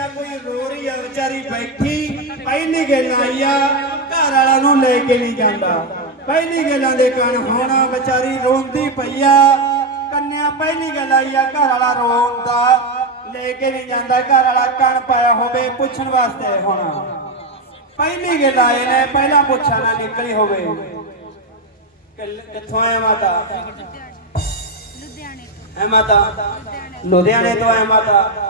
ਨਾ ਕੋਈ ਰੋਰੀ ਆ ਵਿਚਾਰੀ ਬੈਠੀ ਪਹਿਲੀ ਗੱਲ ਆ ਘਰ ਵਾਲਾ ਨੂੰ ਲੈ ਕੇ ਨਹੀਂ ਜਾਂਦਾ ਪਹਿਲੀ ਗੱਲਾਂ ਦੇ ਕਾਰਨ ਹੋਣਾ ਵਿਚਾਰੀ ਰੋਂਦੀ ਪਈਆ ਕੰਨਿਆ ਪਹਿਲੀ ਗੱਲ ਆ ਘਰ ਵਾਲਾ ਰੋਂਦਾ ਲੈ ਕੇ ਨਹੀਂ ਜਾਂਦਾ ਘਰ ਵਾਲਾ ਕੰਨ ਪਾਇਆ ਹੋਵੇ ਪੁੱਛਣ ਵਾਸਤੇ ਹੋਣਾ ਪਹਿਲੀ ਗੱਲ ਆਏ ਨੇ ਪਹਿਲਾਂ ਪੁੱਛਾ ਨਾ ਨਿਕਲੀ ਹੋਵੇ ਕਿੱਥੋਂ ਆਇਆ ਮਾਤਾ ਲੁਧਿਆਣੇ ਤੋਂ ਐ ਮਾਤਾ ਲੁਧਿਆਣੇ ਤੋਂ ਐ ਮਾਤਾ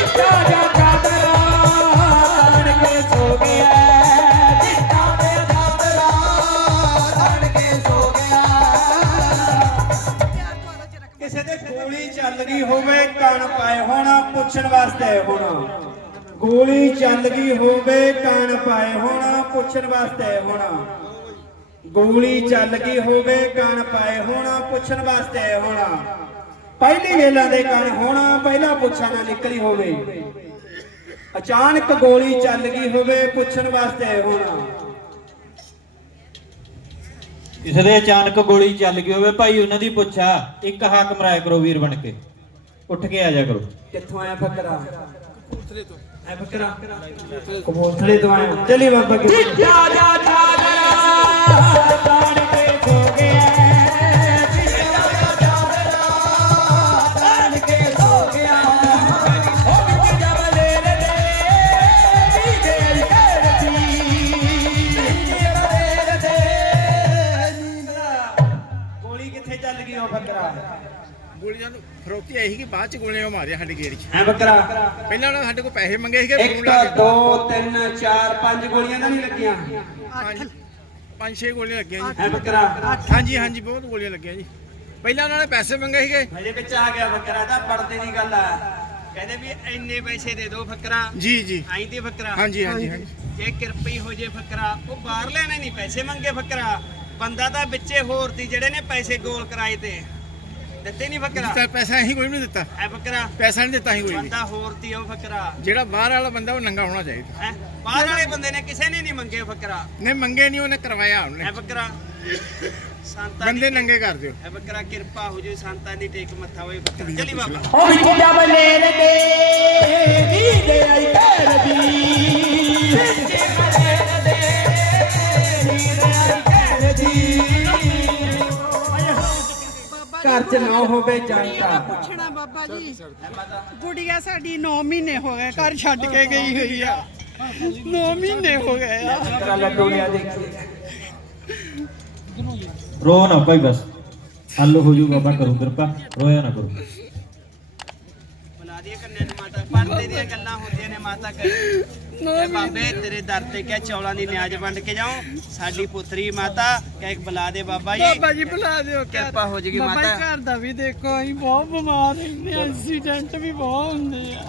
ਗੋਲੀ ਚੱਲ ਗਈ ਹੋਵੇ ਕਣ ਪਾਏ ਹੋਣਾ ਪੁੱਛਣ ਵਾਸਤੇ ਹੋਣਾ ਗੋਲੀ ਚੱਲ ਗਈ ਹੋਵੇ ਕਣ ਪਾਏ ਹੋਣਾ ਪੁੱਛਣ ਵਾਸਤੇ ਹੋਣਾ ਗੋਲੀ ਚੱਲ ਗਈ ਹੋਵੇ ਕਣ ਪਾਏ ਹੋਣਾ ਪੁੱਛਣ ਵਾਸਤੇ ਹੋਣਾ ਪਹਿਲੀ ਵੇਲਾਂ ਦੇ ਕਾਰਨ ਹੋਣਾ ਪਹਿਲਾ ਪੁੱਛਾ ਨਾ ਨਿਕਲੀ ਹੋਵੇ ਅਚਾਨਕ ਗੋਲੀ ਚੱਲ ਗਈ ਹੋਵੇ ਪੁੱਛਣ ਵਾਸਤੇ ਹੋਣਾ ਇਸਦੇ ਅਚਾਨਕ ਗੋਲੀ ਚੱਲ ਗਈ ਹੋਵੇ ਭਾਈ ਉਹਨਾਂ ਦੀ ਪੁੱਛਾ ਇੱਕ ਹਾਕਮ ਰਾਏ ਕਰੋ ਵੀਰ ਬਣ ਕੇ ਉੱਠ ਕੇ ਆ ਜਾ ਕਰੋ ਕਿੱਥੋਂ ਆਇਆ ਫੱਕਰਾ ਕਪੂਰਥਲੇ ਤੋਂ ਐ ਫੱਕਰਾ ਕਪੂਰਥਲੇ ਤੋਂ ਆਇਆ ਚੱਲੀ ਵਾਪਸ ਕੀ ਜਾ ਜਾ ਸਥਿਤੀ ਆਈ ਸੀ ਕਿ ਬਾਅਦ ਚ ਗੋਲੇ ਮਾਰਿਆ ਸਾਡੇ ਗੇੜ ਚ ਐ ਬੱਕਰਾ ਪਹਿਲਾਂ ਉਹਨਾਂ ਸਾਡੇ ਕੋਲ ਪੈਸੇ ਮੰਗੇ ਸੀਗੇ ਇੱਕ ਦੋ ਤਿੰਨ ਚਾਰ ਪੰਜ ਗੋਲੀਆਂ ਤਾਂ ਨਹੀਂ ਲੱਗੀਆਂ ਪੰਜ ਛੇ ਗੋਲੀਆਂ ਲੱਗੀਆਂ ਜੀ ਹੈ ਬੱਕਰਾ ਹਾਂਜੀ ਹਾਂਜੀ ਬਹੁਤ ਗੋਲੀਆਂ ਲੱਗੀਆਂ ਜੀ ਪਹਿਲਾਂ ਉਹਨਾਂ ਨੇ ਪੈਸੇ ਮੰਗੇ ਸੀਗੇ ਹਲੇ ਵਿੱਚ ਆ ਗਿਆ ਬੱਕਰਾ ਦਾ ਪਰਦੇ ਦੀ ਗੱਲ ਆ ਕਹਿੰਦੇ ਵੀ ਇੰਨੇ ਪੈਸੇ ਦੇ ਦੋ ਫੱਕਰਾ ਜੀ ਜੀ ਐਂ ਤੇ ਫੱਕਰਾ ਹਾਂਜੀ ਹਾਂਜੀ ਜੇ ਕਿਰਪਾ ਹੋ ਜੇ ਫੱਕਰਾ ਉਹ ਬਾਹਰ ਲੈਣੇ ਨਹੀਂ ਪੈਸੇ ਮੰਗੇ ਫੱਕਰਾ ਬੰਦਾ ਤਾਂ ਵਿੱਚੇ ਹੋਰ ਦੀ ਜਿਹੜੇ ਨੇ ਪੈਸੇ ਗੋਲ ਕਰਾਏ ਤੇ ਦਿੱਤੇ ਨਹੀਂ ਫਕਰਾ ਦਿੱਤਾ ਪੈਸਾ ਅਸੀਂ ਕੋਈ ਨਹੀਂ ਦਿੱਤਾ ਐ ਫਕਰਾ ਪੈਸਾ ਨਹੀਂ ਦਿੱਤਾ ਅਸੀਂ ਕੋਈ ਬੰਦਾ ਹੋਰ ਤੀ ਉਹ ਫਕਰਾ ਜਿਹੜਾ ਬਾਹਰ ਵਾਲਾ ਬੰਦਾ ਉਹ ਨੰਗਾ ਹੋਣਾ ਚਾਹੀਦਾ ਹੈ ਬਾਹਰ ਵਾਲੇ ਬੰਦੇ ਨੇ ਕਿਸੇ ਨੇ ਨਹੀਂ ਮੰਗੇ ਫਕਰਾ ਨਹੀਂ ਮੰਗੇ ਨਹੀਂ ਉਹਨੇ ਕਰਵਾਇਆ ਉਹਨੇ ਐ ਫਕਰਾ ਸੰਤਾਂ ਦੇ ਬੰਦੇ ਨੰਗੇ ਕਰ ਦਿਓ ਐ ਫਕਰਾ ਕਿਰਪਾ ਹੋ ਜੇ ਸੰਤਾਂ ਦੀ ਟੇਕ ਮੱਥਾ ਹੋਏ ਫਕਰਾ ਚਲੀ ਬਾਬਾ ਉਹ ਵਿੱਚ ਜਾ ਬਨੇ ਰੇ ਦੀ ਦੇ ਆਈ ਪੈਰ ਦੀ ਸੱਚ ਨਾ ਹੋਵੇ ਜਾਂਦਾ ਪੁੱਛਣਾ ਬਾਬਾ ਜੀ ਗੁੜੀਆ ਸਾਡੀ 9 ਮਹੀਨੇ ਹੋ ਗਏ ਘਰ ਛੱਡ ਕੇ ਗਈ ਹੋਈ ਆ 9 ਮਹੀਨੇ ਹੋ ਗਏ ਆ ਰੋ ਨਾ ਭਾਈ ਬਸ ਹੱਲ ਹੋ ਜੂ ਬਾਬਾ ਕਰੂ ਕਿਰਪਾ ਰੋਇਆ ਨਾ ਕਰੋ ਬਣਾ ਦੀਆਂ ਕੰਨੇ ਨੇ ਮਾਤਾ ਪੰਦੇ ਦੀਆਂ ਗੱਲਾਂ ਹੁੰਦੀਆਂ ਨੇ ਮਾਤਾ ਕਰੀ ਨਾ ਬਾਬੇ ਤੇਰੇ ਦਰ ਤੇ ਕਿਹ ਚੌਲਾਂ ਦੀ ਨਿਆਜ ਵੰਡ ਕੇ ਜਾਉ ਸਾਡੀ ਪੁੱਤਰੀ ਮਾਤਾ ਕਹਿ ਇੱਕ ਬੁਲਾ ਦੇ ਬਾਬਾ ਜੀ ਬਾਬਾ ਜੀ ਬੁਲਾ ਦਿਓ ਕਿਰਪਾ ਹੋ ਜੇਗੀ ਮਾਤਾ ਬਾਬਾ ਘਰ ਦਾ ਵੀ ਦੇਖੋ ਅਸੀਂ ਬਹੁਤ ਬਿਮਾਰ ਹੁੰਦੇ ਆ ਐਕਸੀਡੈਂਟ ਵੀ ਬਹੁਤ ਹੁੰਦੇ ਆ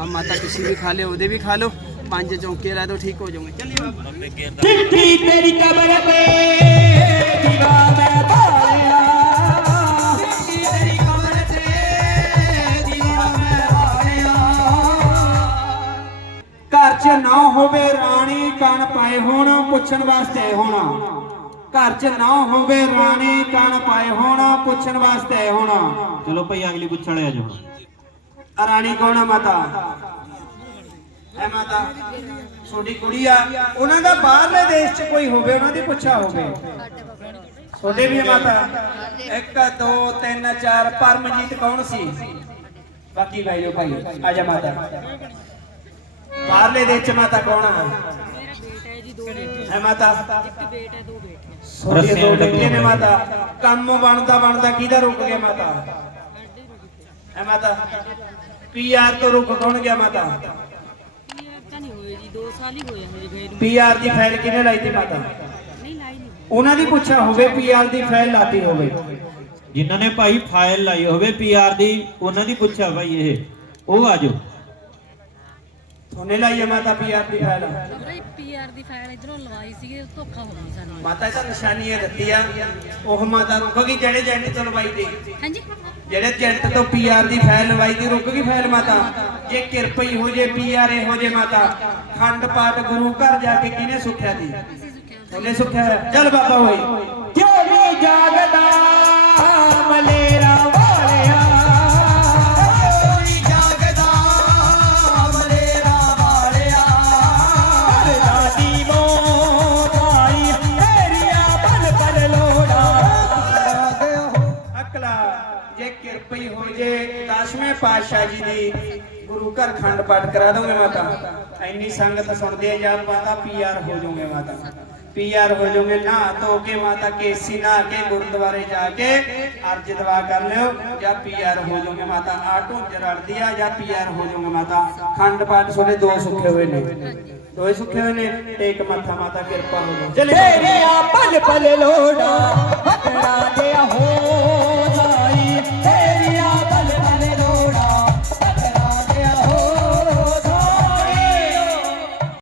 ਆ ਮਾਤਾ ਕਿਸੇ ਵੀ ਖਾ ਲੇ ਉਹਦੇ ਵੀ ਖਾ ਲੋ ਪੰਜ ਚੌਂਕੇ ਲੈ ਦੋ ਠੀਕ ਹੋ ਜਾਓਗੇ ਚੱਲੀ ਠੀਕ ਮੇਰੀ ਕਬਰ ਤੇ ਦੀਵਾ ਮੈਂ ਘਰ ਚ ਨਾ ਹੋਵੇ ਰਾਣੀ ਕਣ ਪਾਏ ਹੋਣ ਪੁੱਛਣ ਵਾਸਤੇ ਹੋਣ ਘਰ ਚ ਨਾ ਹੋਵੇ ਰਾਣੀ ਕਣ ਪਾਏ ਹੋਣ ਪੁੱਛਣ ਵਾਸਤੇ ਹੋਣ ਚਲੋ ਭਈ ਅਗਲੀ ਪੁੱਛਣ ਆ ਜਾਓ ਰਾਣੀ ਕੌਣ ਮਾਤਾ ਹੈ ਮਾਤਾ ਛੋਡੀ ਕੁੜੀ ਆ ਉਹਨਾਂ ਦਾ ਬਾਹਰਲੇ ਦੇਸ਼ 'ਚ ਕੋਈ ਹੋਵੇ ਉਹਨਾਂ ਦੀ ਪੁੱਛਾ ਹੋਵੇ ਛੋਡੇ ਵੀ ਮਾਤਾ 1 2 3 4 ਪਰਮਜੀਤ ਕੌਣ ਸੀ ਬਾਕੀ ਭਾਈਓ ਭਾਈ ਆ ਜਾ ਮਾਤਾ ਬਾਹਰਲੇ ਦੇਸ਼ 'ਚ ਮਾਤਾ ਕੌਣ ਆ ਮਾਤਾ ਇੱਕ ਬੇਟ ਹੈ ਦੋ ਬੇਟੀਆਂ ਸੋਹਣੇ ਦੋ ਨੇ ਮਾਤਾ ਕੰਮ ਬਣਦਾ ਬਣਦਾ ਕਿਹਦਾ ਰੁਕ ਗਿਆ ਮਾਤਾ ਐ ਮਾਤਾ ਪੀਆਰ ਤੋਂ ਰੁਕ ਕੌਣ ਗਿਆ ਮਾਤਾ ਪੀਆਰ ਦੀ ਫਾਈਲ ਕਿਨੇ ਲਾਈ ਤੇ ਮਾਤਾ ਨਹੀਂ ਲਾਈ ਨਹੀਂ ਉਹਨਾਂ ਦੀ ਪੁੱਛਿਆ ਹੋਵੇ ਪੀਆਰ ਦੀ ਫਾਈਲ ਲਾਤੀ ਹੋਵੇ ਜਿਨ੍ਹਾਂ ਨੇ ਭਾਈ ਫਾਈਲ ਲਾਈ ਹੋਵੇ ਪੀਆਰ ਦੀ ਉਹਨਾਂ ਦੀ ਪੁੱਛਿਆ ਭਾਈ ਇਹ ਉਹ ਆਜੋ ਥੋਨੇ ਲਾਈ ਲਾਈਏ ਮਾਤਾ ਪੀਆਰ ਦੀ ਫਾਈਲ ਨਹੀਂ ਪੀਆਰ ਦੀ ਫਾਈਲ ਇਧਰੋਂ ਲਵਾਈ ਸੀਗੇ ਧੋਖਾ ਹੋ ਗਿਆ ਸਾਨੂੰ ਮਾਤਾ ਤਾਂ ਦਾ ਦਿੱਤੀ ਆ ਉਹ ਮਾਤਾ ਰੁਕ ਗਈ ਜਿਹੜੇ ਜੈਂਟ ਤੋਂ ਲਵਾਈ ਤੇ ਹਾਂਜੀ ਜਿਹੜੇ ਜੈਂਟ ਤੋਂ ਪੀਆਰ ਦੀ ਫਾਈਲ ਲਵਾਈ ਦੀ ਰੁਕ ਗਈ ਫਾਈਲ ਮਾਤਾ ਜੇ ਕਿਰਪਾ ਹੋ ਜੇ ਪੀਆਰ ਇਹੋ ਜੇ ਮਾਤਾ ਅਖੰਡ ਪਾਠ ਗੁਰੂ ਘਰ ਜਾ ਕੇ ਕਿਨੇ ਸੁਖਿਆ ਜੀ ਕਿਨੇ ਸੁਖਿਆ ਚਲ ਬਾਬਾ ਹੋਈ ਕਿਉਂ ਨਹੀਂ ਜਾਗਦਾ के दसवें पातशाह जी की गुरु घर खंड पाठ करा दोगे माता इन्नी संगत सुन दे यार माता तो पी, पी आर हो जाओगे माता जा पी आर हो जाओगे नहा तो के माता केसी नहा के गुरुद्वारे जाके अर्ज दवा कर लो या पी आर हो जाओगे माता आटो जरड़ दिया या पी आर हो जाओगे माता खंड पाठ सुने दो सुखे हुए ने दो सुखे हुए ने टेक माता माता कृपा हो जाओ चले पल पल लोड़ा हो